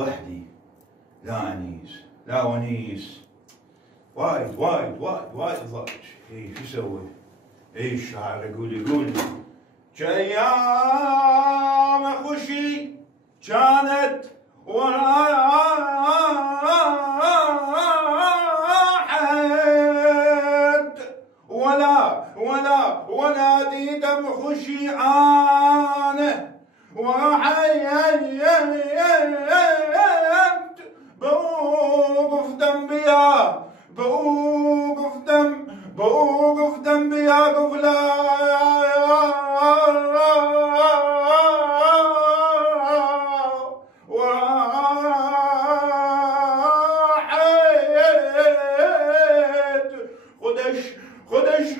وحدي، لا انيس لا ونيس، وايد وايد وايد وايد ضاج. اي شو اسوي؟ اي الشاعر يقول كايام اخوشي كانت وراحت ولا دي دم خشي عانه وحيت بوقف دم بيا بوقف دم بيا قفلا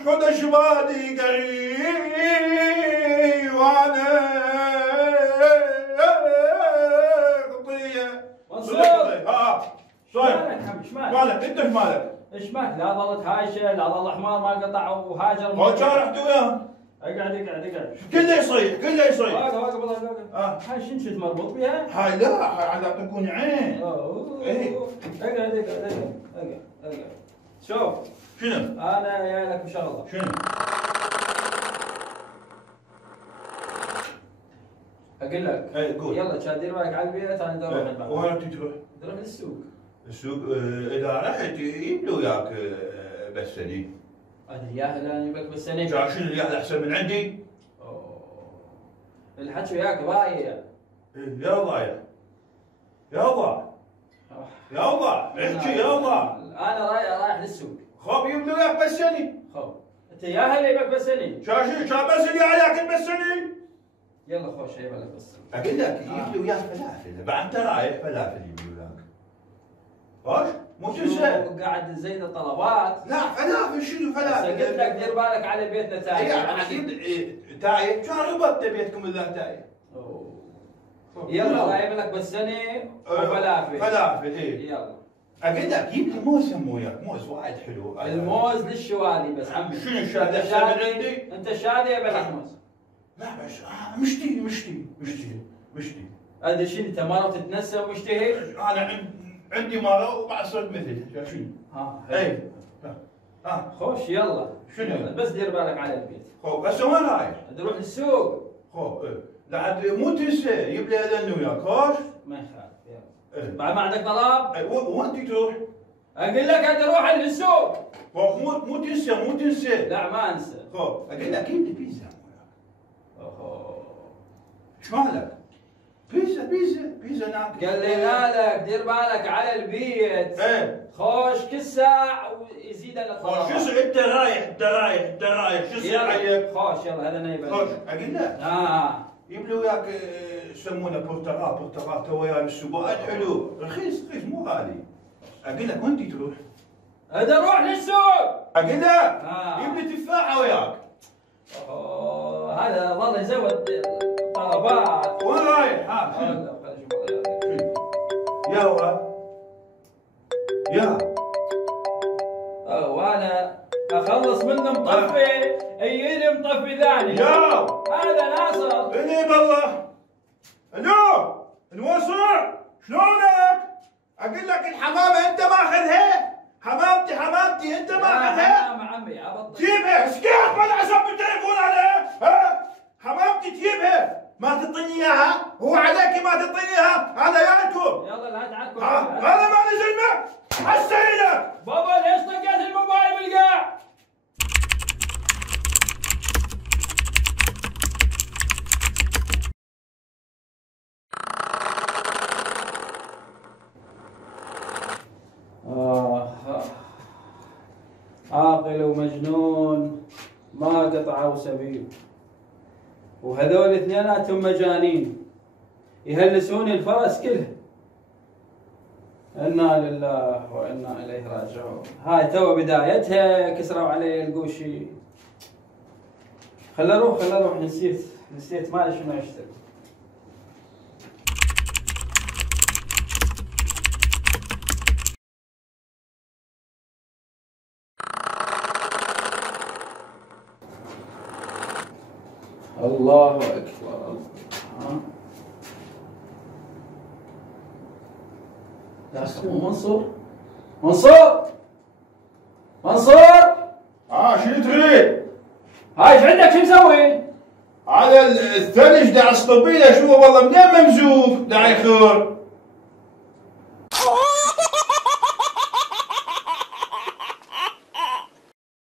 خدش بادي قري وانا قضيه مالك انت ايش مالك؟ ايش مالك؟ لا ظلت هايشه لا ظل حمار ما قطع وهاجر ما كان رحت وياه. اقعد كله يصيح واقف والله هاي شنو مربوط بها؟ هاي لا هاي على تكون عين. ايه اقعد شوف شنو؟ انا جاي لك بشغله. شنو؟ اقول لك اي قول. يلا كان دير بالك على البيت انا اروح الباب. وين تروح؟ تروح للسوق. السوق اذا رحت يبلو وياك بسني. ادري يا انا يبك بسني. شنو اللي احسن من عندي؟ الحكي وياك ضايع. يا ضايع يا ضاع احكي يا ضاع. انا رايح للسوق. خب يبلو وياك بسني. خب انت يا هل يبك بسني. شا بسني عليك بسني. يلا خوش يبى لك بس. اقول لك يبلو وياك فلافل، بعد انت رايح فلافل يبلو وياك. خوش؟ مو تنسى. قاعد تزيد الطلبات. لا فلافل شنو فلافل؟ قلت لك دير بالك على بيتنا تايه. تايه كان ربطت بيتكم اذا تايه. يلا رايح لك بسني وفلافل. فلافل اي. يلا. اقول لك جيب لي موز وياك، موز وايد حلو. الموز للشوالي بس عمي. شنو الشاذي احسن من عندي؟ انت شادي يبي لك موز. لا بس مشتي. ادري شنو انت مره تتنسى ومشتهي؟ انا عندي مره وبعد صرت مثل شنو؟ اي خوش يلا. شنو؟ بس دير بالك على البيت. خب هسه وين رايح؟ نروح للسوق. خب لا مو تنسى يجيب لي اذن وياك خوش؟ ما يخالف يلا. بعد ما عندك طلب؟ وين تروح؟ اقول لك انت روح للسوق. خب مو تنسى. لا ما انسى. خب اقول لك جيب لي بيتزا وياك. ايش مالك؟ بيتزا ناكل. قال لي لك دير بالك على البيت. ايه خوش كل ساعة ويزيد الطلبات. خوش شو انت رايح شو يصير عليك؟ خوش يلا هذا نايب. خوش اقول لك جيب لي وياك يسمونه برتقال تو وياه بالسوق وايد حلو، رخيص مو غالي. اقول لك وين تروح؟ انا اروح للسوق. اقول لك جيب لي تفاحة وياك. هذا ظل يزود طلبات. وين رايح؟ يا وانا اخلص منه مطفي يجيني مطفي ثاني. يا هذا ناصر. اني بالله. الو الوصع شلونك؟ اقول لك الحمامه انت ماخذها؟ حمامتي انت ماخذها؟ يا عمي عبطل. جيبها اسكت ولا عصب بالتليفون عليه. حمامتي تجيبها ما تعطيني اياها، هو عليك ما تعطيني اياها، هذا ياكم. يلا لا تعكم. هذا ما نزل معك حسينك. بابا ليش طقيت الموبايل بالقاع؟ عاقل ومجنون ما قطعوا سبيل، وهذول اثنيناتهم مجانين يهلسون الفرس كله. انا لله وانا اليه راجعون. هاي تو بدايتها كسروا علي القوشي. خل اروح نسيت ما ادري شنو اشتري. الله اكبر. يا اخي منصور، منصور، منصور، شو تريد؟ هاي ايش عندك؟ شو مسوي؟ هذا الثلج دا اسطبيله، شو والله منين ممزوق دا يخر.